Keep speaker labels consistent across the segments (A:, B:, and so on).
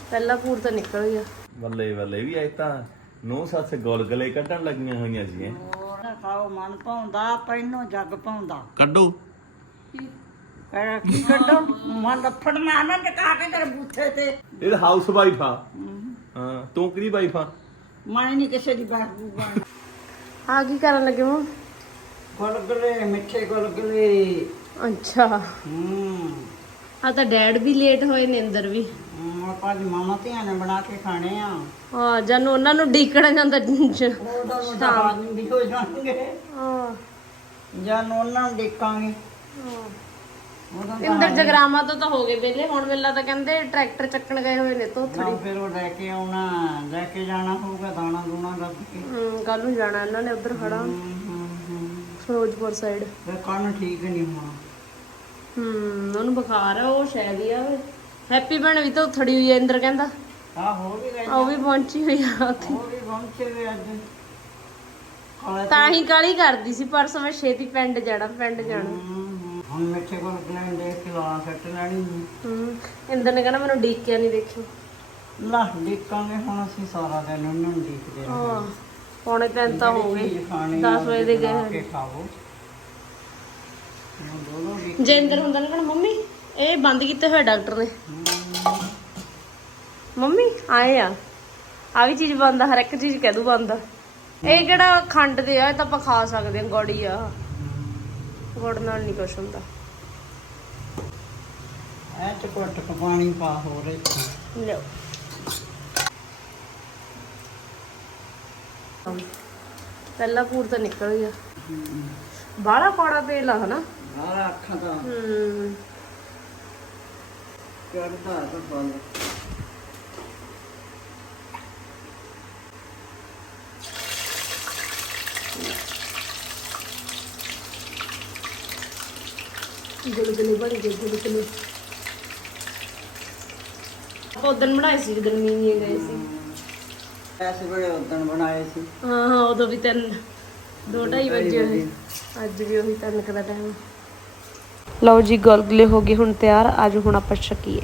A: ਪਹਿਲਾ ਪੂਰ ਤਾਂ ਨਿਕਲ ਗਿਆ।
B: ਬੱਲੇ ਬੱਲੇ ਵੀ ਐ ਤਾਂ ਨੋ ਸੱਸ ਗੁਲਗਲੇ ਕੱਢਣ ਲੱਗੀਆਂ ਹੋਈਆਂ ਸੀ।
C: ਹੋਰ ਖਾਓ ਮਨ ਪਾਉਂਦਾ ਪੈਨੋ ਜੱਗ ਪਾਉਂਦਾ
B: ਕੱਢੋ
C: ਕੀ ਕੱਢੋ ਮਨ ਲੱਫੜ ਮਾਰਨਾ ਟਕਾ ਕੇ ਤੇਰੇ ਬੂਥੇ ਤੇ।
B: ਇਹ ਹਾਊਸ ਵਾਈਫ ਆ। ਹਾਂ ਤੂੰ ਕਿਹਦੀ ਵਾਈਫ ਆ?
C: ਮੈਂ ਨਹੀਂ ਕਿਸੇ ਦੀ ਬਾਹੂ ਬਣ।
A: ਆ ਕੀ ਕਰਨ ਲੱਗੇ ਹੋ?
C: ਗੁਲਗੁਲੇ ਮਿੱਠੇ ਗੁਲਗੁਲੇ।
A: ਅੱਛਾ ਆ ਤਾਂ ਡੈਡ ਵੀ ਲੇਟ ਹੋਏ ਨੇ, ਅੰਦਰ ਵੀ।
C: ਆਪਾਂ ਦੀ ਮਾਮਾ ਧੀਆਂ ਨੇ ਬਣਾ ਕੇ ਖਾਣੇ ਆ।
A: ਹਾਂ ਜਾਨੂੰ ਉਹਨਾਂ ਨੂੰ ਡੀਕਣਾ ਜਾਂਦਾ।
C: ਉਹਦਾ ਨੂੰ ਦਵਾ ਦਿੰਦੀ ਹੋ ਜਾਣਗੇ।
A: ਹਾਂ
C: ਜਾਨੂੰ ਉਹਨਾਂ ਨੂੰ ਦੇਖਾਂਗੇ।
A: ਇੰਦਰ ਜਗਰਾਮਾ ਤੋਂ ਤਾਂ ਹੋ ਗਏ ਵਿਹਲੇ, ਹੁਣ ਵੇਲਾ ਤਾਂ ਕਹਿੰਦੇ ਟਰੈਕਟਰ ਚੱਕਣ ਗਏ ਹੋਏ ਨੇ ਧੋਥੜੀ।
C: ਫਿਰ ਉਹ ਲੈ ਕੇ ਆਉਣਾ, ਲੈ ਕੇ ਜਾਣਾ ਹੋਊਗਾ ਦਾਣਾ ਦੂਣਾ ਦੱਬ ਕੇ।
A: ਕੱਲ ਨੂੰ ਜਾਣਾ ਇਹਨਾਂ ਨੇ ਉੱਧਰ ਖੜਾ ਫਿਰੋਜ਼ਪੁਰ ਸਾਈਡ।
C: ਫਿਰ ਕੰਨ ਠੀਕ ਨਹੀਂ ਹੋਣਾ।
A: ਉਹਨੂੰ ਬੁਖਾਰ ਆ, ਉਹ ਸ਼ਾਇਦ ਹੀ ਆ। ਹੈਪੀ ਭੈਣ ਵੀ ਧੋਥੜੀ ਹੋਈ ਆ, ਇੰਦਰ ਕਹਿੰਦਾ।
C: ਆ ਹੋ ਵੀ ਗਈ,
A: ਉਹ ਵੀ ਪਹੁੰਚੀ ਹੋਈ ਆ ਉੱਥੇ।
C: ਉਹ ਵੀ ਪਹੁੰਚੇ ਵੇ ਅੱਜ।
A: ਤਾਂ ਹੀ ਕਾਲੀ ਕਰਦੀ ਸੀ, ਪਰਸੋਂ ਮੈਂ ਛੇਤੀ ਪਿੰਡ ਜਾਣਾ, ਪਿੰਡ ਜਾਣਾ।
C: ਹੁਣ ਮਿੱਠੇ ਗੁਲਗੁਲੇ ਦੇਖ ਕੇ ਲਾ ਸੱਟ ਲੈਣੀ।
A: ਇੰਦਰ ਨੇ ਕਹਿੰਦਾ ਮੈਨੂੰ ਡੀਕਿਆ ਨਹੀਂ, ਦੇਖਿਓ।
C: ਲਾ ਦੇਖਾਂਗੇ ਹੁਣ ਅਸੀਂ ਸਾਰਾ ਦਿਨ ਉਹਨਾਂ ਨੂੰ ਦੇਖਦੇ
A: ਹਾਂ ਪੌਣੇ 3 ਤਾਂ ਹੋ ਗਏ, 10 ਵਜੇ ਦੇ ਗਏ।
C: ਖਾਓ
A: ਜੇ ਇੰਦਰ ਹੁੰਦਾ ਨਾ ਕਹਿਣਾ ਮੰਮੀ ਇਹ ਬੰਦ ਕੀਤੇ ਹੋਏ ਡਾਕਟਰ ਨੇ। ਮੰਮੀ ਆਏ ਆ ਵੀ ਚੀਜ਼ ਬੰਦ ਆ, ਹਰ ਇੱਕ ਚੀਜ਼ ਕਹਿ ਦੂ ਬੰਦ ਆ। ਇਹ ਕਿਹੜਾ ਖੰਡ ਦੇ ਆ, ਇਹ ਤਾਂ ਆਪਾਂ ਖਾ ਸਕਦੇ ਹਾਂ, ਗੋੜੀ ਆ, ਗੁੜ ਨਾਲ ਨਹੀਂ ਕੁਛ ਹੁੰਦਾ।
C: ਐ ਚ ਘੁੱਟ ਕੇ ਪਾਣੀ ਪਾ ਹੋ ਰਹੇ
A: ਲਿਓ ਪਹਿਲਾ ਪੂਰ ਤਾਂ ਨਿਕਲ ਗਿਆ। ਬਾਹਲਾ ਕੌੜਾ ਤੇਲ ਆ ਹਨਾ।
C: ਸਾਰਾ ਅੱਖਾਂ ਦਾ ਚੜਦਾ ਤਾਂ ਬੰਦ।
A: ਗੁਲਗੁਲੇ ਬਣ ਗਏ, ਗੁਲਗੁਲੇ ਆਪਾਂ ਉਦੋਂ ਬਣਾਏ ਸੀ ਜਦੋਂ ਮੀਨੀਏ ਗਏ ਸੀ।
C: ਐਸੇ ਬੜੇ ਉਦਣ ਬਣਾਏ ਸੀ।
A: ਹਾਂ ਉਦੋਂ ਵੀ 2:30 ਵਜੇ ਹੋਏ। ਅੱਜ ਵੀ ਉਹੀ 3 ਦਾ ਟਾਈਮ। ਲਓ ਜੀ ਗੁਲਗੁਲੇ ਹੋ ਗਏ ਹੁਣ ਤਿਆਰ, ਅੱਜ ਹੁਣ ਆਪਾਂ ਛਕੀਏ।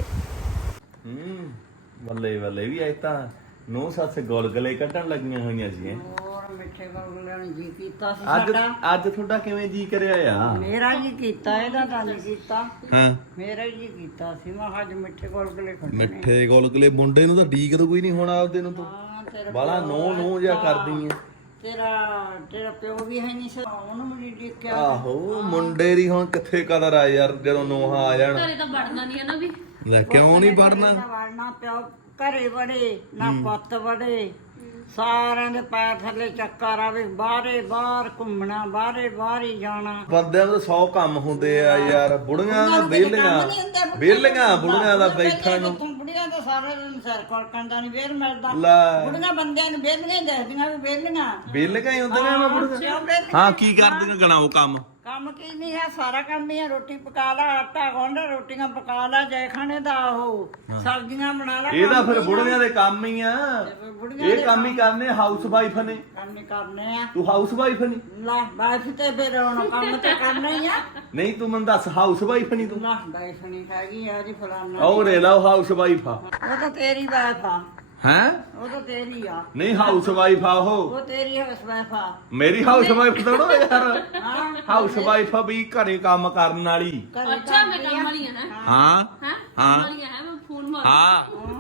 B: ਬੱਲੇ ਬੱਲੇ ਵੀ ਐ ਤਾਂ ਨੋ ਸੱਸ ਗੁਲਗਲੇ ਕੱਢਣ ਲੱਗੀਆਂ ਹੋਈਆਂ ਸੀ।
C: ਹੋਰ ਮਿੱਠੇ ਗੁਲਗੁਲਿਆਂ ਨੂੰ ਜੀ ਕੀਤਾ ਸੀ
B: ਅੱਜ
C: ਸਾਡਾ।
B: ਅੱਜ ਤੁਹਾਡਾ ਕਿਵੇਂ ਜੀ ਕਰਿਆ ਆ?
C: ਮੇਰਾ ਜੀ ਕੀਤਾ, ਇਹਦਾ ਤਾਂ ਨਹੀਂ ਕੀਤਾ।
B: ਹਾਂ
C: ਮੇਰਾ ਜੀ ਕੀਤਾ ਸੀ। ਮੈਂ ਅੱਜ ਮਿੱਠੇ ਗੁਲਗੁਲੇ ਖਾਣੇ।
B: ਮਿੱਠੇ ਗੁਲਗਲੇ ਮੁੰਡੇ ਨੂੰ ਤਾਂ ਡੀਕ ਤਾਂ ਕੋਈ ਨਹੀਂ ਹੋਣਾ ਆਪਦੇ ਨੂੰ। ਤੂੰ
C: ਤੇਰਾ
B: ਬਾਲਾ ਨੋ ਜਿਹਾ ਕਰਦੀ ਆ।
C: ਤੇਰਾ ਪਿਓ ਵੀ ਹੈ ਨਹੀਂ ਸੀ, ਉਹਨੂੰ ਵੀ ਦੇਖਿਆ।
B: ਆਹੋ ਮੁੰਡੇ ਦੀ ਹੁਣ ਕਿੱਥੇ ਕਦਰ ਆ ਯਾਰ, ਜਦੋਂ ਨੋਹਾਂ ਆ ਜਾਣ।
A: ਘਰੇ ਤਾਂ ਵੜਨਾ ਨਹੀਂ ਹੈ ਨਾ ਵੀ।
B: ਲੈ ਕਿਉਂ ਨਹੀਂ ਪੜਨਾ?
C: ਵੜਨਾ ਪਿਓ ਘਰੇ ਵੜੇ ਨਾ ਪੁੱਤ ਵੜੇ। ਸਾਰਿਆਂ ਦੇ ਪੈਰ ਥੱਲੇ ਚੱਕਰ ਆਵੇ, ਬਾਹਰੇ ਬਾਹਰ ਘੁੰਮਣਾ, ਬਾਹਰੇ ਬਾਹਰ ਹੀ ਜਾਣਾ।
B: ਬੰਦਿਆਂ ਨੂੰ 100 ਕੰਮ ਹੁੰਦੇ ਆ ਯਾਰ। ਬੁੜੀਆਂ ਦਾ ਬੁੜੀਆਂ ਬੁੜੀਆਂ ਦਾ ਬੈਠਣ ਨੂੰ।
C: ਬੁੜੀਆਂ ਦਾ ਸਾਰਾ ਦਿਨ ਸਿਰ ਕੋਲਕਣ ਦਾ ਨਹੀਂ ਵੇਰ ਮਿਲਦਾ।
B: ਲੈ
C: ਬੁੜੀਆਂ ਬੰਦਿਆਂ ਨੂੰ ਵੇਲੀਆਂ ਹੀ ਦੇਖਦੀਆਂ ਵੀ ਵੇਲੀਆਂ।
B: ਬੇਲੀਆਂ ਹੀ ਹੁੰਦੀਆਂ ਮੈਂ ਬੁੜੀਆਂ। ਹਾਂ ਕੀ ਕਰਦੀਆਂ ਗਣਾਓ ਕੰਮ?
C: ਕੰਮ ਕੀ ਨਹੀਂ ਹੈ, ਸਾਰਾ ਕੰਮ ਹੀ ਹੈ। ਰੋਟੀ ਪਕਾ ਲਾ, ਆਟਾ ਗੁੰਨ, ਰੋਟੀਆਂ ਪਕਾ ਲਾ, ਜੈ ਖਾਣੇ ਦਾ ਉਹ ਸਬਜ਼ੀਆਂ ਬਣਾ ਲਾ।
B: ਇਹਦਾ ਫਿਰ ਬੁੜੀਆਂ ਦੇ ਕੰਮ ਹੀ ਆ। ਇਹ ਕੰਮ ਹੀ ਕਰਨੇ ਹਾਊਸ ਵਾਈਫ ਨੇ।
C: ਕੰਮ ਹੀ ਕਰਨੇ ਆ।
B: ਤੂੰ ਹਾਊਸ ਵਾਈਫ ਨਹੀਂ?
C: ਲਾ ਵਾਈਫ ਤੇ ਫਿਰ ਹੁਣ ਕੰਮ ਤੇ ਕਰਨਾ ਹੀ ਆ।
B: ਨਹੀਂ ਤੂੰ ਮੈਨੂੰ ਦੱਸ ਹਾਊਸ ਵਾਈਫ ਨਹੀਂ ਤੂੰ?
C: ਨਾ ਵਾਈਫ ਨਹੀਂ ਹੈਗੀ ਆ ਜੀ ਫਲਾਨਾ।
B: ਉਹ ਰੇ ਲਾ ਹਾਊਸ ਵਾਈਫ ਆ।
C: ਉਹ ਤਾਂ ਤੇਰੀ ਵਾਈਫ ਆ।
B: ਹੈ
C: ਉਹ ਤਾਂ ਤੇਰੀ ਆ।
B: ਨਹੀਂ ਹਾਊਸ ਵਾਈਫ ਆ ਉਹ।
C: ਉਹ ਤੇਰੀ ਹਾਊਸ ਵਾਈਫ ਆ।
B: ਮੇਰੀ ਹਾਊਸ ਵਾਈਫ ਥੋੜੋ ਯਾਰ।
C: ਹਾਂ
B: ਹਾਊਸ ਵਾਈਫ ਆ ਵੀ ਘਰੇ ਕੰਮ ਕਰਨ ਵਾਲੀ।
A: ਅੱਛਾ ਮੈਂ ਕੰਮ ਵਾਲੀ ਆ।
B: ਹਾਂ ਹਾਂ
A: ਵਾਲੀ ਆ ਮੈਂ ਫੋਨ ਮਾਰ।
B: ਹਾਂ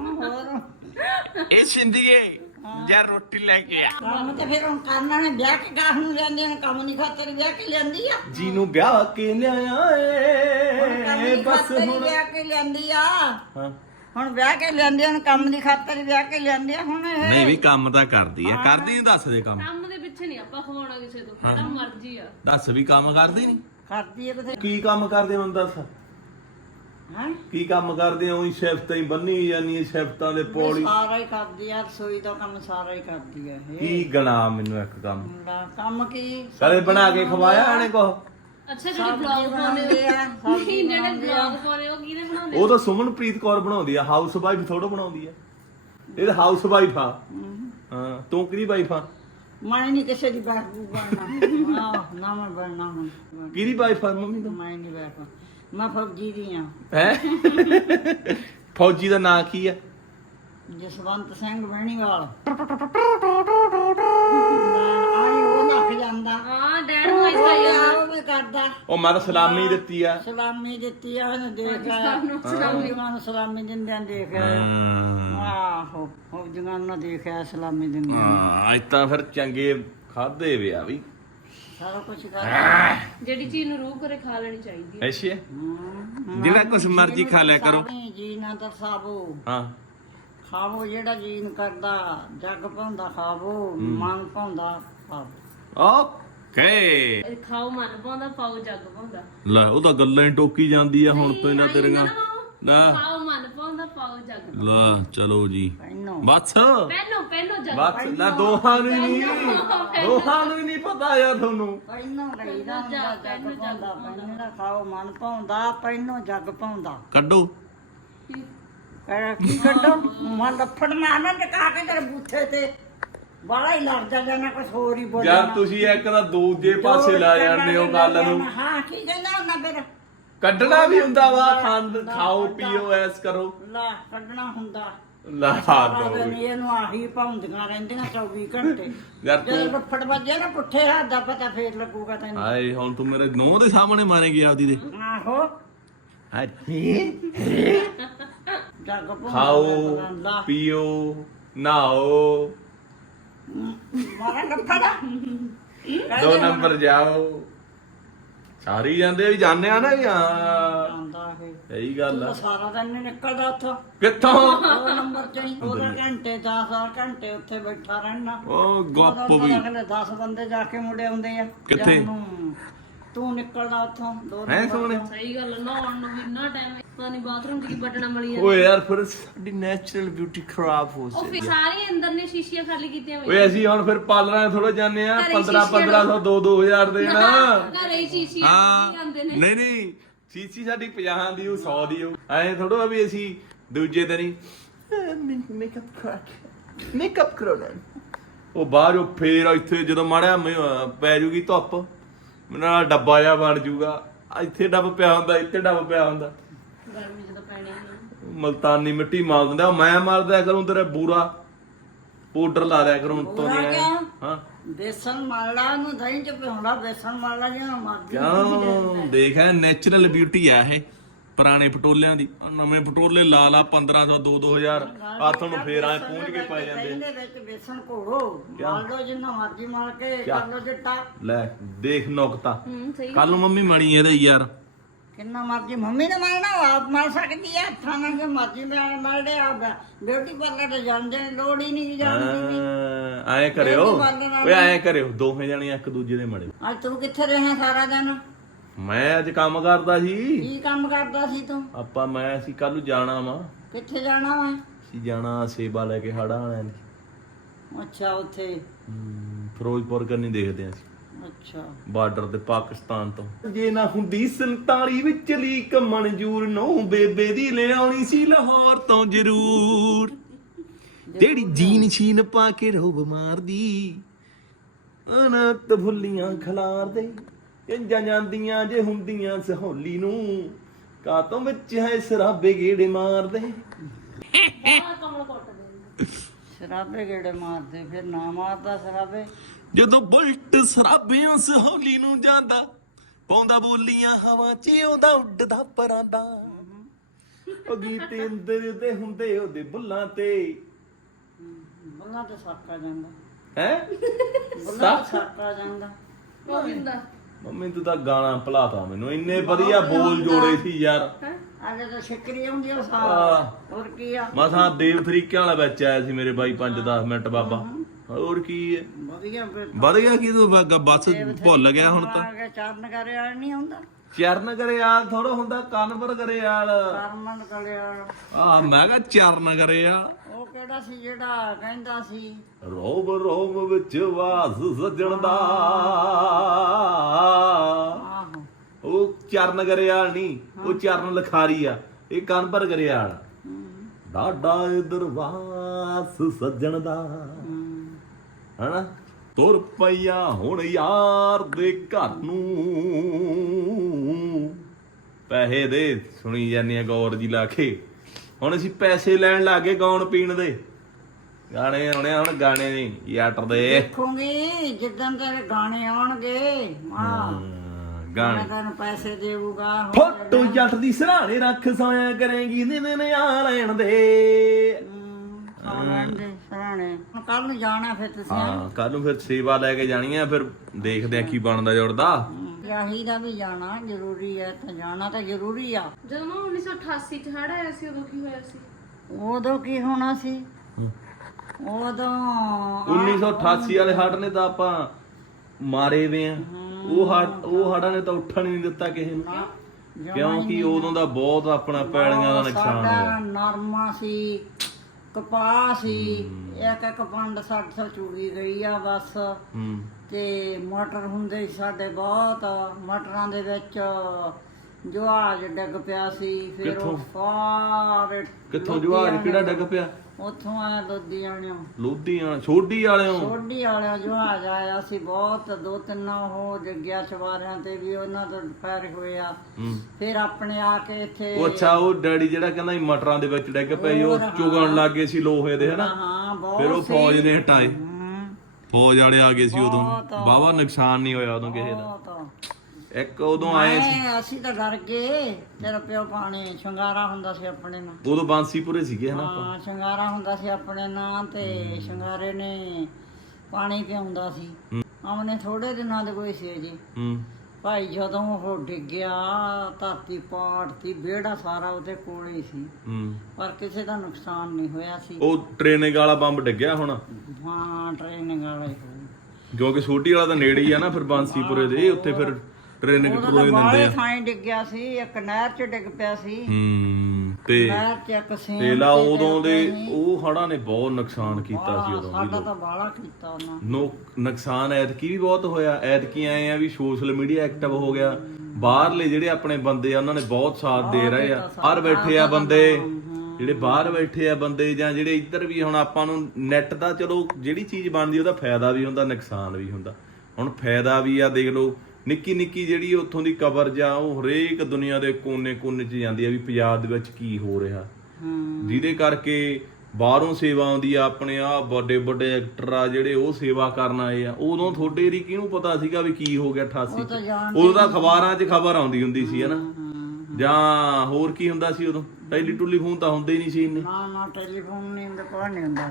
C: ਹੋਰ
B: ਇਹ ਸਿੰਧੀਏ ਜਾਂ ਰੋਟੀ ਲੈ ਕੇ ਆ।
C: ਕੰਮ ਤੇ ਫਿਰ ਹੁਣ ਕਰਨਾ ਨੇ। ਵਿਆਹ ਕੇ ਗਾਹ ਨੂੰ ਲੈਂਦੇ ਨੇ, ਕੰਮ ਨਹੀਂ ਖਾਤਰ ਵਿਆਹ ਕੇ ਲੈਂਦੀ ਆ।
B: ਜੀ ਨੂੰ ਵਿਆਹ ਕੇ ਲਿਆਇਆ ਏ ਬਸ ਹੁਣ।
C: ਵਿਆਹ ਕੇ ਲੈਂਦੀ ਆ।
B: ਹਾਂ
C: ਹੁਣ ਵਿਆਹ ਕੇ ਲੈਂਦੀ ਆ, ਹੁਣ ਕੰਮ ਦੀ ਖਾਤਰ ਵਿਆਹ ਕੇ ਲੈਂਦੀ ਆ। ਹੁਣ ਇਹ
B: ਨਹੀਂ ਵੀ ਕੰਮ ਤਾਂ ਕਰਦੀ ਆ। ਕਰਦੀ ਨਹੀਂ ਦੱਸ ਦੇ ਕੰਮ।
A: ਕੰਮ ਦੇ ਪਿੱਛੇ ਨਹੀਂ ਆਪਾਂ ਹੋਣਾ ਕਿਸੇ ਤੋਂ, ਜਿਹੜਾ ਮਰਜ਼ੀ ਆ।
B: ਦੱਸ ਵੀ ਕੰਮ ਕਰਦੀ ਨਹੀਂ?
C: ਕਰਦੀ ਆ ਬਥੇ।
B: ਕੀ ਕੰਮ ਕਰਦੇ ਹੁਣ ਦੱਸ?
C: ਹਾਂ
B: ਕੀ ਕੰਮ ਕਰਦੇ ਆ? ਉਹੀ ਸ਼ਿਫਤਾਂ ਹੀ ਬੰਨੀ ਜਾਨੀ ਸ਼ਿਫਤਾਂ ਦੇ ਪੌੜੀ।
C: ਸਾਰਾ ਹੀ ਕਰਦੀ ਆ, ਰਸੋਈ ਦਾ ਕੰਮ ਸਾਰਾ ਹੀ ਕਰਦੀ ਆ ਇਹ।
B: ਕੀ ਗਣਾ ਮੈਨੂੰ ਇੱਕ ਕੰਮ?
C: ਮੁੰਡਾ ਕੰਮ ਕੀ
B: ਕਦੇ ਬਣਾ ਕੇ ਖਵਾਇਆ ਇਹਨੇ ਕੋ?
A: ਅੱਛਾ ਜਿਹੜੇ ਬਲੌਗ ਪਾਉਂਦੇ ਆ, ਜਿਹੜੇ ਬਲੌਗ ਪਾਉਂਦੇ ਉਹ ਕਿਹਨੇ ਬਣਾਉਂਦੇ?
B: ਉਹ ਤਾਂ ਸੁਮਨਪ੍ਰੀਤ ਕੌਰ ਬਣਾਉਂਦੀ ਆ। ਹਾਊਸ ਵਾਈਫ ਥੋੜਾ ਬਣਾਉਂਦੀ ਆ। ਇਹ ਤਾਂ ਹਾਊਸ ਵਾਈਫ ਆ। ਹਾਂ ਤੂੰ ਕਿਹਦੀ ਵਾਈਫ ਆ?
C: ਮੈਂ ਨਹੀਂ ਕਿਸੇ ਦੀ ਬਾਹੂ ਬਣਨਾ। ਨਾ ਮੈਂ ਬਣਨਾ ਹੁਣ।
B: ਕਿਹਦੀ ਵਾਈਫ ਆ ਮੰਮੀ ਤੂੰ?
C: ਮੈਂ ਨਹੀਂ ਬਾਹੂ। ਮੈਂ ਫੌਜੀ ਦੀ ਆ।
B: ਹੈ ਫੌਜੀ ਦਾ ਨਾਂ ਕੀ ਆ?
C: ਜਸਵੰਤ ਸਿੰਘ ਬਹਿਣੀਵਾਲ ਆਈ ਉਹ ਲੱਗ ਜਾਂਦਾ
A: ਹਾਂ ਡੈਡ ਨੂੰ ਇਸ ਵਾਰੀ
C: ਉਹ ਵੀ ਕਰਦਾ
B: ਉਹ ਮੈਂ ਤਾਂ ਸਲਾਮੀ ਦਿੱਤੀ ਆ।
C: ਸਲਾਮੀ ਦਿੱਤੀ ਆ ਉਹਨੇ ਦੇਖ ਫੌਜੀਆਂ ਨੂੰ ਸਲਾਮੀ ਦਿੰਦਿਆਂ ਦੇਖਿਆ ਆਹੋ ਫੌਜੀਆਂ ਨੂੰ ਦੇਖਿਆ ਸਲਾਮੀ ਦਿੰਦਿਆਂ
B: ਹਾਂ ਅੱਜ ਤਾਂ ਫਿਰ ਚੰਗੇ ਖਾਦੇ ਵੇ ਆ ਵੀ
C: ਸਾਰਾ ਕੁਝ ਕਰ
A: ਜਿਹੜੀ ਚੀਜ਼ ਨੂੰ ਰੂਹ ਕਰੇ ਖਾ ਲੈਣੀ ਚਾਹੀਦੀ ਹੈ।
B: ਅੱਛਾ ਜਿਹੜਾ ਕੁਛ ਮਰਜ਼ੀ ਖਾ ਲਿਆ ਕਰੋ।
C: ਜੀ ਨਾ ਦਰਸਾਵੋ
B: ਹਾਂ
C: ਖਾਵੋ ਜਿਹੜਾ ਜੀਨ ਕਰਦਾ ਜੱਗ ਪਾਉਂਦਾ ਖਾਵੋ ਮਨ ਪਾਉਂਦਾ ਖਾਵੋ
B: ਓਕੇ
A: ਖਾਓ ਮਨ ਪਾਉਂਦਾ ਪਾਓ ਜੱਗ ਪਾਉਂਦਾ।
B: ਲੈ ਉਹ ਤਾਂ ਗੱਲਾਂ ਹੀ ਟੋਕੀ ਜਾਂਦੀ ਆ ਹੁਣ ਤੋਂ ਇਹਨਾਂ ਤੇਰੀਆਂ ਨਾ
A: ਖਾਓ ਮਨ ਪਾਉਂਦਾ ਪਾਓ ਜੱਗ
B: ਲਾ ਚਲੋ ਜੀ
C: ਪੈਨੋ
B: ਬਸ
A: ਪਹਿਨੋ ਜੱਗ
B: ਬਸ ਲੈ ਦੋਹਾਂ ਨੂੰ ਹੀ ਨਹੀਂ ਪਤਾ ਯਾਰ ਤੁਹਾਨੂੰ।
C: ਪੈਨੋ ਲਈਦਾ ਹੁੰਦਾ ਜੱਗ ਪਾਉਂਦਾ ਪੈਨੋ ਦਾ ਖਾਓ ਮਨ ਪਾਉਂਦਾ ਪੈਨੋ ਜੱਗ ਪਾਉਂਦਾ
B: ਕੱਢੋ
C: ਕੀ ਕੱਢੋ ਮਨ ਲੱਫੜ ਮਾਰਨਾ ਟਕਾ ਕੇ ਤੇਰੇ ਬੂਥੇ ਤੇ ਬਾਲਾ ਹੀ ਲੜਦਾ ਜਾਣਾ ਕੁਛ ਹੋਰ ਹੀ ਬੋਲਣਾ
B: ਯਾਰ ਤੁਸੀਂ ਇੱਕ ਤਾਂ ਦੂਜੇ ਪਾਸੇ ਲਾ ਜਾਂਦੇ ਹੋ ਗੱਲ ਨੂੰ।
C: ਹਾਂ ਕੀ ਕਹਿੰਦਾ ਹੁੰਦਾ ਫਿਰ
B: ਕੱਢਣਾ ਵੀ ਹੁੰਦਾ ਵਾ ਖਾਓ ਪੀਓ ਐਸ ਕਰੋ
C: ਲਾ ਕੱਢਣਾ ਹੁੰਦਾ
B: ਲਾ
C: ਸਾਰਾ ਦਿਨ ਇਹਨੂੰ ਆਹੀ ਪਾਉਂਦੀਆਂ ਰਹਿੰਦੀਆਂ 24 ਘੰਟੇ
B: ਯਾਰ
C: ਜਦੋਂ
B: ਤੂੰ
C: ਲੱਫੜ ਵੱਜਿਆ ਨਾ ਪੁੱਠੇ ਹੱਥ ਦਾ ਪਤਾ ਫੇਰ ਲੱਗੂਗਾ ਤੈਨੂੰ
B: ਹਾਏ ਹੁਣ ਤੂੰ ਮੇਰੇ ਨੋਹ ਦੇ ਸਾਹਮਣੇ ਮਾਰੇਂਗੀ ਆਪਦੀ ਦੇ
C: ਆਹੋ ਜੱਗ ਪਾਉਂਦਾ
B: ਖਾਓ
C: ਲਾ
B: ਪੀਓ ਨਹਾਓ
C: ਮਾਰਾ ਲੱਫੜਾ
B: 2 ਨੰਬਰ ਜਾਓ ਸਾਰੀ ਜਾਂਦੇ ਵੀ ਜਾਣਦੇ ਆ ਨਾ ਵੀ ਹਾਂ
C: ਆਂਦਾ ਇਹ
B: ਸਹੀ ਗੱਲ ਆ।
C: ਸਾਰਾ ਦਿਨ ਨੀ ਨਿਕਲਦਾ ਉੱਥੋਂ
B: ਕਿੱਥੋਂ
C: 2 ਨੰਬਰ ਚ ਹੀ 2 ਘੰਟੇ 10 ਘੰਟੇ ਉੱਥੇ ਬੈਠਾ ਰਹਿਣਾ
B: ਉਹ ਗੱਪ ਵੀ
C: ਅਗਲੇ 10 ਬੰਦੇ ਜਾ ਕੇ ਮੁੜੇ ਆਉਂਦੇ ਆ
B: ਕਿੱਥੇ?
C: ਜਾਨੂੰ ਤੂੰ ਨਿਕਲਦਾ ਉੱਥੋਂ 2
B: ਹੈ ਸੋਹਣੇ
A: ਸਹੀ ਗੱਲ ਆ, ਨਹਾਉਣ ਨੂੰ ਵੀ ਇੰਨਾ ਟਾਈਮ ਪਤਾ ਨਹੀਂ ਬਾਥਰੂਮ ਚ ਕੀ ਬਟਣਾ ਮਲੀਆਂ
B: ਓਏ ਯਾਰ ਫਿਰ ਸਾਡੀ ਨੈਚੁਰਲ ਬਿਊਟੀ ਖਰਾਬ ਹੋ
A: ਉਹ
B: ਸਕਦੀ
A: ਫਿਰ ਸਾਰੇ ਅੰਦਰ ਨੇ ਸ਼ੀਸ਼ੀਆਂ ਖਾਲੀ ਕੀਤੀਆਂ
B: ਓਏ ਅਸੀਂ ਹੁਣ ਫਿਰ ਪਾਰਲਰਾਂ ਥੋੜਾ ਜਾਂਦੇ ਆ 1500 2000 ਦੇ ਨਾ
A: ਘਰੇ ਹੀ ਸ਼ੀਸ਼ੀਆਂ ਖਾਲੀ ਆਉਂਦੇ ਨੇ।
B: ਨਹੀਂ ਸੀਸੀ ਸਾਡੀ 50 ਦੀ ਉਹ 100 ਦੀ ਉਹ ਐ ਥੋੜਾ ਵੀ ਅਸੀਂ ਦੂਜੇ ਦਿਨ ਹੀ ਮੇਕਅਪ ਕਰਾਉਣਾ ਉਹ ਬਾਹਰ ਉਹ ਫੇਰ ਇੱਥੇ ਜਦੋਂ ਮਾੜਿਆ ਪੈ ਜੂਗੀ ਧੁੱਪ ਮੇਰਾ ਡੱਬਾ ਜਿਹਾ ਬਣ ਜੂਗਾ ਇੱਥੇ ਡੱਬ ਪਿਆ ਹੁੰਦਾ ਇੱਥੇ ਡੱਬ ਪਿਆ ਹੁੰਦਾ
A: ਗਰਮੀ ਜਦੋਂ ਪੈਣੀ ਆ
B: ਮਲਤਾਨੀ ਮਿੱਟੀ ਮਾਰ ਦਿੰਦਾ ਮੈਂ ਮਾਰਦਾ ਕਰੂੰ ਤੇਰਾ ਬੂਰਾ ਪਾਊਡਰ ਲਾ ਦਿਆ ਕਰੂੰ ਉੱਤੋਂ ਦੀ ਐਂ। ਹਾਂ
C: ਬੇਸਨ ਮਾਲਾ ਨੂੰ ਦਹੀਂ ਚ ਪਿਉਣਾ ਬੇਸਨ ਮਾਲਾ ਜਿਹਾ ਮਰਦੀ
B: ਕਿਉਂ ਦੇਖ ਐ ਨੈਚੁਰਲ ਬਿਊਟੀ ਆ ਇਹ ਪੁਰਾਣੇ ਪਟੋਲਿਆਂ ਦੀ ਆਹ ਨਵੇਂ ਪਟੋਲੇ ਲਾ 1500 2000 ਆ ਤੁਹਾਨੂੰ ਫੇਰ ਐ ਪਹੁੰਚ ਕੇ ਪੈ ਜਾਂਦੇ
C: ਇਹਦੇ ਵਿੱਚ ਬੇਸਨ ਘੋਲੋ ਮਾਲ ਲੋ ਜਿੰਨਾ ਮਰਜੀ ਮਾਰ ਕੇ ਕਰ ਲੋ ਜਿੱਟਾ
B: ਲੈ ਦੇਖ ਨੁਕਤਾ
A: ਸਹੀ
B: ਕੱਲ ਨੂੰ ਮੰਮੀ ਮਣੀ ਇਹਦੇ ਯਾਰ
C: ਕਿੰਨਾ ਮਰਜੀ ਮੰਮੀ ਨੇ ਮਾਰਨਾ ਆਪ ਮਾਰ ਸਕਦੀ ਹੈ ਹੱਥਾਂ ਨਾਲ ਜੋ ਮਰਜੀ ਮਾਰ ਦੇ ਆਪ ਬਿਊਟੀ ਪਾਰਲਰ ਤੇ ਜਾਂਦੇ ਨੇ ਲੋੜ ਹੀ ਨਹੀਂ ਜਾਂਦੀ
B: ਐ ਕਰਿਓ ਓਏ ਐ ਕਰਿਓ ਦੋਹੇ ਜਣੇ ਇੱਕ ਦੂਜੇ ਦੇ ਮੜੇ
C: ਅੱਜ ਤੂੰ ਕਿੱਥੇ ਰਿਹਾ ਸਾਰਾ ਦਿਨ
B: ਮੈਂ ਅੱਜ ਕੰਮ ਕਰਦਾ ਸੀ
C: ਕੀ ਕੰਮ ਕਰਦਾ ਸੀ ਤੂੰ
B: ਅਸੀਂ ਕੱਲ ਨੂੰ ਜਾਣਾ ਵਾ
C: ਕਿੱਥੇ ਜਾਣਾ ਵਾ
B: ਅਸੀਂ ਜਾਣਾ ਸੇਵਾ ਲੈ ਕੇ ਹੜਾਂ ਵਾਲਿਆਂ ਦੀ
C: ਅੱਛਾ ਉੱਥੇ
B: ਫਿਰੋਜ਼ਪੁਰ ਕਰਨੀ ਦੇਖਦੇ ਆਂ ਅਸੀਂ
C: ਅੱਛਾ
B: ਬਾਰਡਰ ਤੇ ਪਾਕਿਸਤਾਨ ਤੋਂ ਜੇ ਨਾ ਹੁੰਦੀ 47 ਵਿੱਚ ਲੀਕ ਮਨਜ਼ੂਰ ਨੂੰ ਬੇਬੇ ਦੀ ਲਿਆਉਣੀ ਸੀ ਲਾਹੌਰ ਤੋਂ ਜ਼ਰੂਰ ਜਿਹੜੀ ਜੀਨ ਛੀਨ ਪਾ ਕੇ ਰੋਬ ਮਾਰਦੀ ਅਨਤ ਭੁੱਲੀਆਂ ਖਲਾਰਦੇ ਇੰਜਾਂ ਜਾਂਦੀਆਂ ਜੇ ਹੁੰਦੀਆਂ ਸਹੌਲੀ ਨੂੰ ਕਾਤੋਂ ਵਿੱਚ ਹੈ ਸਰਾਬੇ ਗੇੜੇ ਮਾਰਦੇ
A: ਕਮਲ ਕੁੱਟਦੇ
C: ਸ਼ਰਾਬੇ ਗੇੜੇ ਮਾਰਦੇ ਫਿਰ ਨਾ ਮਾਰਦਾ ਸ਼ਰਾਬੇ
B: ਜਦੋਂ ਬੁਲਟ ਸਰਾਬਿਆਂ ਸਹੌਲੀ ਨੂੰ ਜਾਂਦਾ ਪਾਉਂਦਾ ਬੋਲੀਆਂ ਹਵਾ 'ਚ ਉਹਦਾ ਉੱਡਦਾ ਪਰਾਂਦਾ ਉਹ ਗੀਤ ਅੰਦਰ ਤੇ ਹੁੰਦੇ ਉਹਦੇ ਬੁੱਲਾਂ ਤੇ
C: ਬੁੱਲਾਂ ਤੇ ਸਾਕਾ ਜਾਂਦਾ
B: ਹੈ
C: ਬੁੱਲਾਂ ਤੇ ਸਾਕਾ ਜਾਂਦਾ
A: ਗੋਬਿੰਦਾ
B: ਮੰਮੀ ਤੂੰ ਤਾਂ ਗਾਣਾ ਭੁਲਾਤਾ ਮੈਨੂੰ ਇੰਨੇ ਵਧੀਆ ਬੋਲ ਜੋੜੇ ਸੀ ਯਾਰ
C: ਅੱਜ ਤਾਂ ਸ਼ਿਕਰੀ ਆਉਂਦੀ ਆ ਸਾਹ
B: ਆਹ,
C: ਹੋਰ ਕੀ ਆ
B: ਮਸਾਂ ਦੇਵ ਤਰੀਕਿਆਂ ਵਾਲਾ ਵਿੱਚ ਆਇਆ ਸੀ ਮੇਰੇ ਬਾਈ 5-10 ਮਿੰਟ ਬਾਬਾ ਹੋਰ ਕੀ ਹੈ
C: ਵਧੀਆ ਫਿਰ
B: ਵਧ ਗਿਆ ਕੀ ਤੂੰ ਬਸ ਭੁੱਲ ਗਿਆ ਹੁਣ ਤਾਂ
C: ਆ ਕੇ ਚਰਨ ਕਰੇ ਆ ਨਹੀਂ ਹੁੰਦਾ
B: ਚਰਨ ਕਰਿਆਲ ਥੋੜਾ ਹੁੰਦਾ ਕਨਵਰ ਕਰਿਆਲ
C: ਕਰਮਨ ਕਲਿਆਣ
B: ਆ ਮੈਂ ਕਿਹਾ ਚਰਨ ਕਰਿਆਲ
C: ਉਹ ਕਿਹੜਾ ਸੀ ਜਿਹੜਾ ਕਹਿੰਦਾ ਸੀ
B: ਰੋਮ ਰੋਮ ਵਿੱਚ ਵਾਸ ਸੱਜਣ ਦਾ
C: ਆਹੋ
B: ਉਹ ਚਰਨ ਕਰਿਆਲ ਨਹੀਂ ਉਹ ਚਰਨ ਲਖਾਰੀ ਆ ਇਹ ਕਨਵਰ ਕਰਿਆਲ ਡਾਡਾ ਦਰਵਾਸ ਸੱਜਣ ਦਾ ਹਨਾ ਤੁਰ ਪਈਆ ਹੁਣ ਯਾਰ ਦੇ ਘਰ ਨੂੰ ਪੈਸੇ ਦੇ ਸੁਣੀ ਜਾਂਦੀਆਂ ਗੌਰ ਜੀ ਲਾ ਕੇ ਹੁਣ ਅਸੀਂ ਪੈਸੇ ਲੈਣ ਲੱਗੇ ਗਾਉਣ ਪੀਣ ਦੇ। ਗਾਣੇ ਆਉਣੇ ਆ ਹੁਣ, ਗਾਣੇ ਨਹੀਂ ਯਾਟਰ ਦੇ।
C: ਦੇਖੂਗੀ ਜਿੱਦਣ ਤੇਰੇ ਗਾਣੇ ਆਉਣਗੇ ਹਾਂ
B: ਗਾਣੇ
C: ਮੈਂ ਤੈਨੂੰ ਪੈਸੇ ਦੇਊਗਾ।
B: ਫੋਟੋ ਜੱਟ ਦੀ ਸਰਾਣੇ ਰੱਖ ਸੋਇਆ ਕਰੇਗੀ ਦਿਨ ਆ ਲੈਣ ਦੇ।
C: ਸਰਾਣੇ ਕੱਲ ਨੂੰ ਜਾਣਾ ਫਿਰ ਤੁਸੀਂ।
B: ਹਾਂ ਕੱਲ ਨੂੰ ਫਿਰ ਸੇਵਾ ਲੈ ਕੇ ਜਾਣੀ ਆ, ਫਿਰ ਦੇਖਦੇ ਆ ਕੀ ਬਣਦਾ ਜੁੜਦਾ।
C: ਯਾਹੀ ਦਾ ਵੀ ਜਾਣਾ ਜ਼ਰੂਰੀ ਹੈ, ਤਾਂ ਜਾਣਾ ਤਾਂ ਜ਼ਰੂਰੀ ਆ।
A: ਜਦੋਂ ਨਾ 1988 ਚ ਹੜ ਆਇਆ ਸੀ ਉਦੋਂ ਕੀ ਹੋਇਆ ਸੀ?
C: ਉਦੋਂ ਕੀ ਹੋਣਾ ਸੀ? ਉਦੋਂ
B: 1988 ਵਾਲੇ ਹੜ ਨੇ ਤਾਂ ਆਪਾਂ ਮਾਰੇ ਵੇ ਆ। ਉਹ ਹੜਾਂ ਨੇ ਤਾਂ ਉੱਠਣ ਹੀ ਨਹੀਂ ਦਿੱਤਾ ਕਿਸੇ ਨੂੰ, ਕਿਉਂਕਿ ਉਦੋਂ ਦਾ ਬਹੁਤ ਆਪਣਾ ਪੈਲੀਆਂ ਦਾ ਨੁਕਸਾਨ
C: ਸਾਡਾ
B: ਹੋਇਆ।
C: ਨਰਮਾ ਸੀ, ਕਪਾਹ ਸੀ, ਇੱਕ ਪੰਡ ਸਾਡੇ ਤੋਂ ਚੁੜੀ ਗਈ ਆ ਬਸ।
B: ਹੂੰ
C: ਤੇ ਮਟਰ ਹੁੰਦੇ ਸੀ ਸਾਡੇ ਬਹੁਤ, ਮਟਰਾਂ ਦੇ ਵਿੱਚ ਜਹਾਜ਼ ਡਿੱਗ ਪਿਆ ਸੀ। ਫਿਰ ਉਹ ਸਾਰੇ
B: ਕਿੱਥੋਂ ਜਹਾਜ਼ ਕਿਹੜਾ ਡਿੱਗ ਪਿਆ?
C: ਉੱਥੋਂ ਆਇਆ ਲੁਧਿਆਣਿਓਂ,
B: ਲੁਧਿਆਣਾ ਛੋਡੀ ਵਾਲਿਓ।
C: ਸੋਢੀ ਵਾਲਿਆਂ ਜਹਾਜ਼ ਆਇਆ ਸੀ ਬਹੁਤ, 2-3 ਉਹ ਡਿੱਗਿਆ ਚਵਾਰਿਆਂ ਤੇ ਵੀ, ਉਹਨਾਂ ਤੋਂ ਫੈਰ ਹੋਏ ਆ। ਫਿਰ ਆਪਣੇ ਆ ਕੇ ਇੱਥੇ
B: ਉਹ ਅੱਛਾ ਉਹ ਡੈਡੀ ਜਿਹੜਾ ਕਹਿੰਦਾ ਸੀ ਮਟਰਾਂ ਦੇ ਵਿੱਚ ਡਿੱਗ ਪਏ, ਉਹ ਚੁਗਣ ਲੱਗ ਗਏ ਸੀ ਲੋਹੇ ਦੇ ਹਨਾ।
C: ਹਾਂ ਬਹੁਤ।
B: ਫਿਰ ਉਹ ਫੌਜ ਨੇ ਹਟਾਏ, ਫੌਜ ਵਾਲੇ ਆ ਗਏ ਸੀ ਉਦੋਂ। ਬਾਵਾ ਨੁਕਸਾਨ ਨਹੀਂ ਹੋਇਆ ਉਦੋਂ ਕਿਸੇ ਦਾ। ਇੱਕ ਉਦੋਂ ਆਏ ਸੀ,
C: ਅਸੀਂ ਤਾਂ ਡਰ ਗਏ। ਤੇਰਾ ਪਿਓ ਪਾਣੀ ਸ਼ਿੰਗਾਰਾ ਹੁੰਦਾ ਸੀ ਆਪਣੇ ਨਾਲ।
B: ਉਦੋਂ ਬਾਂਸੀਪੁਰੇ ਸੀਗੇ ਹਨਾ ਆਪਾਂ।
C: ਹਾਂ ਸ਼ਿੰਗਾਰਾ ਹੁੰਦਾ ਸੀ ਆਪਣੇ ਨਾਲ, ਤੇ ਸ਼ਿੰਗਾਰੇ ਨੇ ਪਾਣੀ ਪਿਆਉਂਦਾ ਸੀ। ਆਮਨੇ ਥੋੜੇ ਦਿਨਾਂ ਦੇ ਕੋਈ ਸੀ ਜੀ ਭਾਈ, ਜਦੋਂ ਉਹ ਡਿੱਗਿਆ ਧਰਤੀ ਪਾੜਤੀ, ਵਿਹੜਾ ਸਾਰਾ ਉਹਦੇ ਕੋਲ ਹੀ ਸੀ, ਪਰ ਕਿਸੇ ਦਾ ਨੁਕਸਾਨ ਨਹੀਂ ਹੋਇਆ ਸੀ।
B: ਉਹ ਟ੍ਰੇਨਿੰਗ ਵਾਲਾ ਬੰਬ ਡਿੱਗਿਆ ਹੁਣ।
C: ਹਾਂ ਟ੍ਰੇਨਿੰਗ ਵਾਲਾ ਹੀ ਹੋਊ।
B: ਕਿਉਂਕਿ ਛੋਟੀ ਵਾਲਾ ਤਾਂ ਨੇੜੇ ਹੀ ਆ ਨਾ ਫਿਰ ਬਾਂਸੀਪੁਰੇ ਦੇ, ਉੱਥੇ ਫਿਰ ਟ੍ਰੇਨਿੰਗ ਟਰੂਨਿੰਗ ਦਿੰਦੇ ਆ।
C: ਥਾਂ ਡਿੱਗਿਆ ਸੀ, ਇੱਕ ਨਹਿਰ 'ਚ ਡਿੱਗ ਪਿਆ ਸੀ।
B: ਤੇ
C: ਨਹਿਰ 'ਚ ਇੱਕ ਸੇਮ
B: ਤੇ ਲਾ ਉਦੋਂ ਦੇ ਉਹ ਹੜਾਂ ਨੇ ਬਹੁਤ ਨੁਕਸਾਨ ਕੀਤਾ ਸੀ ਉਦੋਂ ਵੀ।
C: ਸਾਡਾ ਤਾਂ ਬਾਹਲਾ ਕੀਤਾ ਉਹਨਾਂ।
B: ਨੁਕਸਾਨ ਐਤਕੀ ਵੀ ਬਹੁਤ ਹੋਇਆ। ਐਤਕੀ ਆਏ ਆ ਵੀ ਸੋਸ਼ਲ ਮੀਡੀਆ ਐਕਟਿਵ ਹੋ ਗਿਆ, ਬਾਹਰਲੇ ਜਿਹੜੇ ਆਪਣੇ ਬੰਦੇ ਆ ਉਹਨਾਂ ਨੇ ਬਹੁਤ ਸਾਥ ਦੇ ਰਹੇ ਆ। ਬਾਹਰ ਬੈਠੇ ਆ ਬੰਦੇ, ਜਿਹੜੇ ਬਾਹਰ ਬੈਠੇ ਆ ਬੰਦੇ, ਜਾਂ ਜਿਹੜੇ ਇੱਧਰ ਵੀ। ਹੁਣ ਆਪਾਂ ਨੂੰ ਨੈਟ ਦਾ ਚਲੋ ਜਿਹੜੀ ਚੀਜ਼ ਬਣਦੀ ਉਹਦਾ ਫਾਇਦਾ ਵੀ ਹੁੰਦਾ, ਨੁਕਸਾਨ ਵੀ ਹੁੰਦਾ। ਹੁਣ ਫਾਇਦਾ ਵੀ ਆ, ਦੇਖ ਲਓ ਨਿੱਕੀ ਨਿੱਕੀ ਜਿਹੜੀ ਉੱਥੋਂ ਦੀ ਕਵਰ ਜਾਂ ਉਹ ਹਰੇਕ ਦੁਨੀਆ ਦੇ ਕੋਨੇ 'ਚ ਜਾਂਦੀ ਆ ਵੀ ਪੰਜਾਬ ਦੇ ਵਿੱਚ ਕੀ ਹੋ ਰਿਹਾ, ਜਿਹਦੇ ਕਰਕੇ ਬਾਹਰੋਂ ਸੇਵਾ ਆਉਂਦੀ ਆ। ਆਪਣੇ ਆ ਵੱਡੇ ਵੱਡੇ ਐਕਟਰ ਆ ਜਿਹੜੇ ਉਹ ਸੇਵਾ ਕਰਨ ਆਏ ਆ। ਉਦੋਂ ਤੁਹਾਡੇ ਰੀ ਕਿਹਨੂੰ ਪਤਾ ਸੀਗਾ ਵੀ ਕੀ ਹੋ ਗਿਆ 88 ਚ? ਉਦੋਂ ਤਾਂ ਅਖਬਾਰਾਂ 'ਚ ਖਬਰ ਆਉਂਦੀ ਹੁੰਦੀ ਸੀ ਹਨਾ, ਜਾਂ ਹੋਰ ਕੀ ਹੁੰਦਾ ਸੀ ਉਦੋਂ? ਟੈਲੀਫੋਨ ਤਾਂ ਹੁੰਦੇ ਹੀ ਨਹੀਂ ਸੀ ਇੰਨੇ।
C: ਨਾ ਟੈਲੀਫੋਨ ਨਹੀਂ ਹੁੰਦਾ,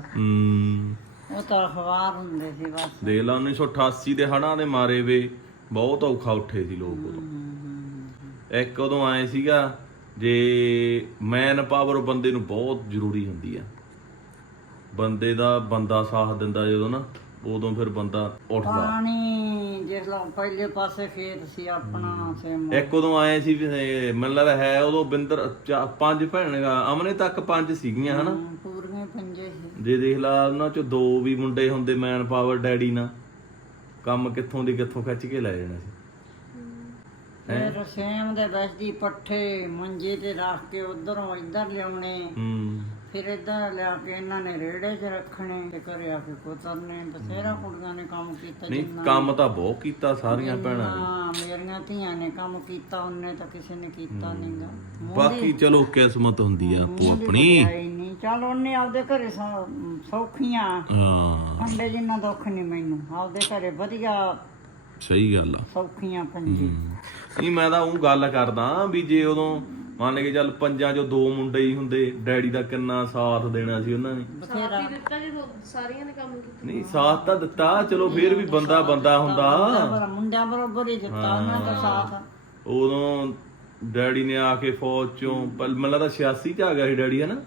C: ਉਹ ਤਾਂ ਅਖਬਾਰ ਹੁੰਦੇ ਸੀ ਬਸ।
B: ਦੇਖ ਲਾ 1988 ਦੇ ਹੜ੍ਹਾਂ ਦੇ ਮਾਰੇ ਵੇ ਬਹੁਤ ਔਖਾ ਉੱਠੇ ਸੀ ਲੋਕ ਉਦੋਂ। ਇੱਕ ਉਦੋਂ ਆਏ ਸੀਗਾ, ਜੇ ਮੈਨ ਪਾਵਰ ਬੰਦੇ ਨੂੰ ਬਹੁਤ ਜ਼ਰੂਰੀ ਹੁੰਦੀ ਆ। ਬੰਦੇ ਦਾ ਬੰਦਾ ਸਾਥ ਦਿੰਦਾ ਜਦੋਂ ਨਾ, ਉਦੋਂ ਫਿਰ ਬੰਦਾ ਉੱਠਦਾ।
C: ਪਾਣੀ ਜਿਸ ਲਾ ਪਹਿਲੇ ਪਾਸੇ ਖੇਤ ਸੀ ਆਪਣਾ ਸੇਮ।
B: ਇੱਕ ਉਦੋਂ ਆਏ ਸੀ, ਮੈਨੂੰ ਲੱਗਦਾ ਹੈ ਉਦੋਂ ਬਿੰਦਰ 5 ਭੈਣਾਂ, ਅਮਨੇ ਤੱਕ 5 ਸੀਗੀਆਂ ਹਨਾ।
C: ਪੂਰੀਆਂ 5 ਸੀ।
B: ਜੇ ਦੇਖ ਲਾ ਉਹਨਾਂ ਚੋਂ 2 ਵੀ ਮੁੰਡੇ ਹੁੰਦੇ ਮੈਨ ਪਾਵਰ ਡੈਡੀ ਨਾਲ, ਕੰਮ ਕਿੱਥੋਂ ਖਿੱਚ ਕੇ ਲੈ ਜਾਣਾ ਸੀ।
C: ਫਿਰ ਸੇਮ ਦੇ ਬਸਦੀ ਪੱਠੇ ਮੰਜੇ ਤੇ ਰੱਖ ਕੇ ਉਧਰੋਂ ਇੱਧਰ ਲਿਆਉਣੇ, ਫਿਰ ਇੱਧਰ ਲਿਆ ਕੇ ਇਹਨਾਂ ਨੇ ਰੇੜੇ 'ਚ ਰੱਖਣੇ, ਤੇ ਘਰੇ ਆ ਕੇ ਕੁਤਰਨੇ। ਬਥੇਰਾ ਕੁੜੀਆਂ ਨੇ ਕੰਮ ਕੀਤਾ।
B: ਨਹੀਂ ਕੰਮ ਤਾਂ ਬਹੁਤ ਕੀਤਾ ਸਾਰੀਆਂ ਭੈਣਾਂ ਨੇ।
C: ਹਾਂ ਮੇਰੀਆਂ ਧੀਆਂ ਨੇ ਕੰਮ ਕੀਤਾ, ਉਹਨੇ ਤਾਂ ਕਿਸੇ ਨੇ ਕੀਤਾ ਨਹੀਂਗਾ।
B: ਬਾਕੀ ਚਲੋ ਕਿਸਮਤ ਹੁੰਦੀ ਆ ਆਪੋ ਆਪਣੀ।
C: ਨਹੀਂ ਚੱਲ ਉਹਨੇ ਆਪਦੇ ਘਰੇ ਸੌਖੀਆਂ,
B: ਹਾਂ
C: ਅੰਡੇ ਜਿੰਨਾ ਦੁੱਖ ਨਹੀਂ ਮੈਨੂੰ। ਆਪਦੇ ਘਰੇ ਵਧੀਆ
B: ਸਹੀ ਗੱਲ ਆ,
C: ਸੌਖੀਆਂ ਪੰਜੀ।
B: ਨਹੀਂ ਮੈਂ ਤਾਂ ਉਹ ਗੱਲ ਕਰਦਾ ਵੀ ਜੇ ਉਦੋਂ ਮੰਨ ਕੇ ਚੱਲ 5 ਚੋਂ 2 ਮੁੰਡੇ ਹੀ ਹੁੰਦੇ, ਡੈਡੀ ਦਾ ਕਿੰਨਾ ਸਾਥ ਦੇਣਾ ਸੀ ਉਹਨਾਂ ਨੇ।
C: ਬਥੇਰਾ
A: ਦਿੱਤਾ ਜਦੋਂ ਸਾਰੀਆਂ ਨੇ ਕੰਮ ਕੀਤਾ।
B: ਨਹੀਂ ਸਾਥ ਤਾਂ ਦਿੱਤਾ, ਚਲੋ ਫੇਰ ਵੀ ਬੰਦਾ ਹੁੰਦਾ।
C: ਮੁੰਡਿਆਂ ਬਰੋਬਰ ਹੀ ਦਿੱਤਾ ਉਹਨਾਂ ਦਾ ਸਾਥ।
B: ਉਦੋਂ ਡੈਡੀ ਨੇ ਆ ਕੇ ਫੌਜ ਚੋਂ ਮੈਨੂੰ ਲੱਗਦਾ 86 ਚ ਆ ਗਿਆ ਸੀ ਡੈਡੀ ਹਨਾ।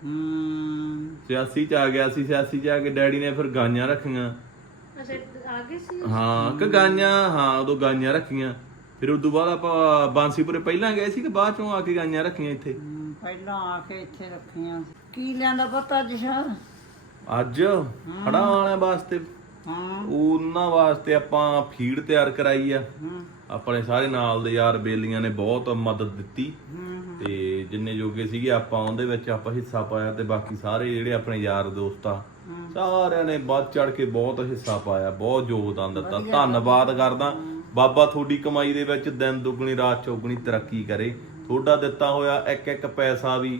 B: 86 ਚ ਆ ਗਿਆ ਸੀ। 86 ਚ ਆ ਕੇ ਡੈਡੀ ਨੇ ਫਿਰ ਗਾਈਆਂ ਰੱਖੀਆਂ।
A: ਅੱਛਾ ਆ ਗਏ ਸੀ।
B: ਹਾਂ ਗਾਈਆਂ, ਹਾਂ ਉਦੋਂ ਗਾਈਆਂ ਰੱਖੀਆਂ। ਫਿਰ ਉਦੋਂ ਬਾਅਦ ਆਪਾਂ ਬਾਂਸੀਪੁਰੇ ਪਹਿਲਾਂ ਗਏ ਸੀ ਕਿ ਬਾਅਦ ਚੋਂ ਆ ਕੇ ਗਾਈਆਂ ਰੱਖੀਆਂ ਇੱਥੇ?
C: ਪਹਿਲਾਂ ਆ ਕੇ ਇੱਥੇ ਰੱਖੀਆਂ। ਕੀ ਲਿਆਂਦਾ ਪਤਾ ਅੱਜ
B: ਅੱਜ ਹੜਾਂ ਵਾਲਿਆਂ ਵਾਸਤੇ, ਉਹਨਾਂ ਵਾਸਤੇ ਆਪਾਂ ਫੀਡ ਤਿਆਰ ਕਰਾਈ ਆ। ਆਪਣੇ ਸਾਰੇ ਨਾਲ ਦੇ ਯਾਰ ਬੇਲੀਆਂ ਨੇ ਬਹੁਤ ਮਦਦ ਦਿੱਤੀ, ਤੇ ਜਿੰਨੇ ਜੋਗੇ ਸੀਗੇ ਆਪਾਂ ਉਹਦੇ ਵਿੱਚ ਆਪਾਂ ਹਿੱਸਾ ਪਾਇਆ। ਤੇ ਬਾਕੀ ਸਾਰੇ ਜਿਹੜੇ ਆਪਣੇ ਯਾਰ ਦੋਸਤ ਆ ਸਾਰਿਆਂ ਨੇ ਵੱਧ ਚੜ ਕੇ ਬਹੁਤ ਹਿੱਸਾ ਪਾਇਆ, ਬਹੁਤ ਯੋਗਦਾਨ ਦਿੱਤਾ। ਧੰਨਵਾਦ ਕਰਦਾ। ਬਾਬਾ ਤੁਹਾਡੀ ਕਮਾਈ ਦੇ ਵਿੱਚ ਦਿਨ ਦੁੱਗਣੀ ਰਾਤ ਚੌਗਣੀ ਤਰੱਕੀ ਕਰੇ। ਤੁਹਾਡਾ ਦਿੱਤਾ ਹੋਇਆ ਇੱਕ ਇੱਕ ਪੈਸਾ ਵੀ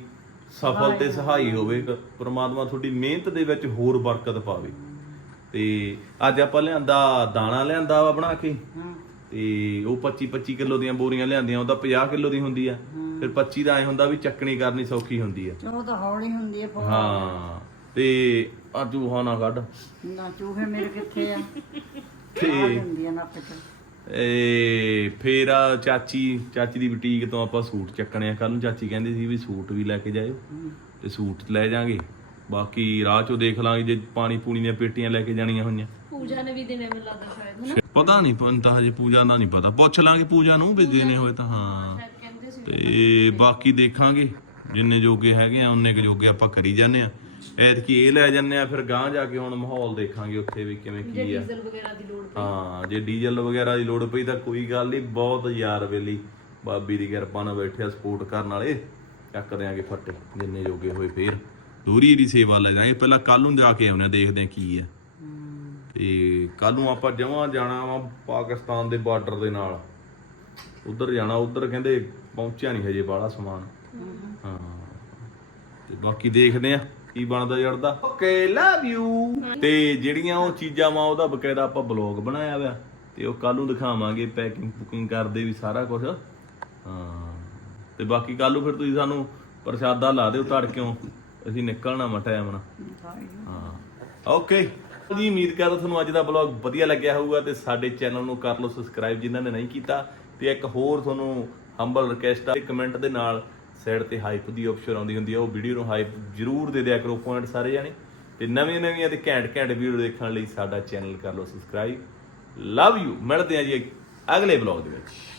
B: ਸਫਲ ਤੇ ਸਹਾਈ ਹੋਵੇ। ਪ੍ਰਮਾਤਮਾ ਤੁਹਾਡੀ ਮਿਹਨਤ ਦੇ ਵਿੱਚ ਹੋਰ ਬਰਕਤ ਪਾਵੇ। ਤੇ ਅੱਜ ਆਪਾਂ ਲਿਆਂਦਾ ਦਾਣਾ ਲਿਆਂਦਾ ਵਾ ਬਣਾ ਕੇ, ਤੇ ਉਹ 25 ਕਿਲੋ ਦੀਆਂ ਬੋਰੀਆਂ ਲਿਆਂਦੀਆਂ, ਉਹਦਾ 50 ਕਿਲੋ ਦੀ ਹੁੰਦੀ ਆ। ਫਿਰ 25 ਦਾ ਐ ਹੁੰਦਾ ਵੀ ਚੱਕਣੀ ਕਰਨੀ ਸੌਖੀ ਹੁੰਦੀ ਆ।
C: ਉਹ ਤਾਂ ਹੌਲੀ ਹੁੰਦੀ ਹੈ
B: ਹਾਂ, ਤੇ ਆ ਚੂਹਾ ਨਾ ਕੱਢ
C: ਨਾ, ਚੂਹੇ ਮੇਰੇ ਕਿੱਥੇ ਆ
B: ਤੇ
C: ਹੁੰਦੀ ਆ ਨੱਪ ਚ।
B: ਫੇਰ ਆ ਚਾਚੀ ਦੀ ਬੁਟੀਕ ਤੋਂ ਆਪਾਂ ਸੂਟ ਚੱਕਣੇ ਆ ਕੱਲ ਨੂੰ। ਚਾਚੀ ਕਹਿੰਦੀ ਸੀ ਵੀ ਸੂਟ ਵੀ ਲੈ ਕੇ ਜਾਇਓ, ਤੇ ਸੂਟ ਲੈ ਜਾਾਂਗੇ। ਬਾਕੀ ਰਾਹ ਚੋਂ ਦੇਖ ਲਾਂਗੇ ਜੇ ਪਾਣੀ ਪੂਣੀ ਦੀਆਂ ਪੇਟੀਆਂ ਲੈ ਕੇ ਜਾਣੀਆਂ ਹੋਈਆਂ।
A: ਪੂਜਾ ਨੇ ਵੀ ਦੇਣੇ ਮੈਨੂੰ ਲੱਗਦਾ ਸ਼ਾਇਦ,
B: ਪਤਾ ਨਹੀਂ, ਤਾਂ ਹਜੇ ਪੂਜਾ ਦਾ ਨਹੀਂ ਪਤਾ, ਪੁੱਛ ਲਾਂਗੇ ਪੂਜਾ ਨੂੰ ਵੀ ਦੇਣੇ ਹੋਏ ਤਾਂ। ਹਾਂ,
A: ਕਹਿੰਦੇ ਸੀ।
B: ਤੇ ਬਾਕੀ ਦੇਖਾਂਗੇ ਜਿੰਨੇ ਜੋਗੇ ਹੈਗੇ ਆ ਉਹਨੇ ਕੁ ਜੋਗੇ ਆਪਾਂ ਕਰੀ ਜਾਂਦੇ ਆ। ਐਤਕੀ ਇਹ ਲੈ ਜਾਂਦੇ ਆ, ਫਿਰ ਗਾਂਹ ਜਾ ਕੇ ਹੁਣ ਮਾਹੌਲ ਦੇਖਾਂਗੇ ਉੱਥੇ ਵੀ ਕਿਵੇਂ ਕੀ ਆ।
A: ਡੀਜ਼ਲ ਵਗੈਰਾ ਦੀ ਲੋੜ
B: ਹਾਂ, ਜੇ ਡੀਜ਼ਲ ਵਗੈਰਾ ਦੀ ਲੋੜ ਪਈ ਤਾਂ ਕੋਈ ਗੱਲ ਨਹੀਂ, ਬਹੁਤ ਯਾਰ ਵੇਲੀ ਬਾਬੀ ਦੀ ਕਿਰਪਾ ਨਾਲ ਬੈਠੇ ਆ ਸਪੋਰਟ ਕਰਨ ਵਾਲੇ, ਚੱਕ ਦਿਆਂਗੇ ਫੱਟੇ ਜਿੰਨੇ ਜੋਗੇ ਹੋਏ। ਫੇਰ ਦੂਰੀ ਦੀ ਸੇਵਾ ਲੈ ਜਾਾਂਗੇ। ਪਹਿਲਾਂ ਕੱਲ ਨੂੰ ਜਾ ਕੇ ਆਉਣੇ ਆ, ਦੇਖਦੇ ਆ ਕੀ ਆ। ਤੇ ਕੱਲ ਨੂੰ ਆਪਾਂ ਜਮਾਂ ਜਾਣਾ ਵਾ ਪਾਕਿਸਤਾਨ ਦੇ ਬਾਰਡਰ ਦੇ ਨਾਲ, ਉਧਰ ਜਾਣਾ। ਉਧਰ ਕਹਿੰਦੇ ਪਹੁੰਚਿਆ ਨਹੀਂ ਹਜੇ ਬਾਹਲਾ ਸਮਾਨ। ਹਾਂ, ਤੇ ਬਾਕੀ ਦੇਖਦੇ ਆ ਕੀ ਬਣਦਾ ਜੜਦਾ। Okay, love you. ਤੇ ਜਿਹੜੀਆਂ ਉਹ ਚੀਜ਼ਾਂ ਵਾ ਉਹਦਾ ਬਕਾਇਦਾ ਆਪਾਂ ਬਲੌਗ ਬਣਾਇਆ ਵਾ, ਤੇ ਉਹ ਕੱਲ ਨੂੰ ਦਿਖਾਵਾਂਗੇ ਪੈਕਿੰਗ ਪੁਕਿੰਗ ਕਰਦੇ ਵੀ ਸਾਰਾ ਕੁਝ। ਹਾਂ, ਤੇ ਬਾਕੀ ਕੱਲ ਨੂੰ ਫਿਰ ਤੁਸੀਂ ਸਾਨੂੰ ਪ੍ਰਸ਼ਾਦਾ ਲਾ ਦਿਓ ਤੜਕਿਓਂ, ਅਸੀਂ ਨਿਕਲਣਾ ਵਾ ਟਾਈਮ ਨਾਲ। ਹਾਂ, ਓਕੇ ਜੀ। ਉਮੀਦ ਕਰਦਾ ਤੁਹਾਨੂੰ ਅੱਜ ਦਾ ਬਲੌਗ ਵਧੀਆ ਲੱਗਿਆ ਹੋਊਗਾ, ਤੇ ਸਾਡੇ ਚੈਨਲ ਨੂੰ ਕਰ ਲਓ ਸਬਸਕ੍ਰਾਈਬ ਜਿਨ੍ਹਾਂ ਨੇ ਨਹੀਂ ਕੀਤਾ। ਤੇ ਇੱਕ ਹੋਰ ਤੁਹਾਨੂੰ ਹੰਬਲ ਰਿਕਵੈਸਟ ਆ, ਕਮੈਂਟ ਦੇ ਨਾਲ ਸਾਈਡ ਤੇ ਹਾਈਪ ਦੀ ਆਪਸ਼ਨ ਆਉਂਦੀ ਹੁੰਦੀ ਆ, ਉਹ ਵੀਡੀਓ ਨੂੰ ਹਾਈਪ ਜ਼ਰੂਰ ਦੇ ਦਿਆ ਕਰੋ ਪੁਆਇੰਟ ਸਾਰੇ ਜਾਣੇ। ਤੇ ਨਵੀਆਂ ਤੇ ਘੈਂਟ ਵੀਡੀਓ ਦੇਖਣ ਲਈ ਸਾਡਾ ਚੈਨਲ ਕਰ ਲਓ ਸਬਸਕ੍ਰਾਈਬ। Love you. ਮਿਲਦੇ ਆ ਜੀ ਅਗਲੇ ਬਲੌਗ ਦੇ ਵਿੱਚ।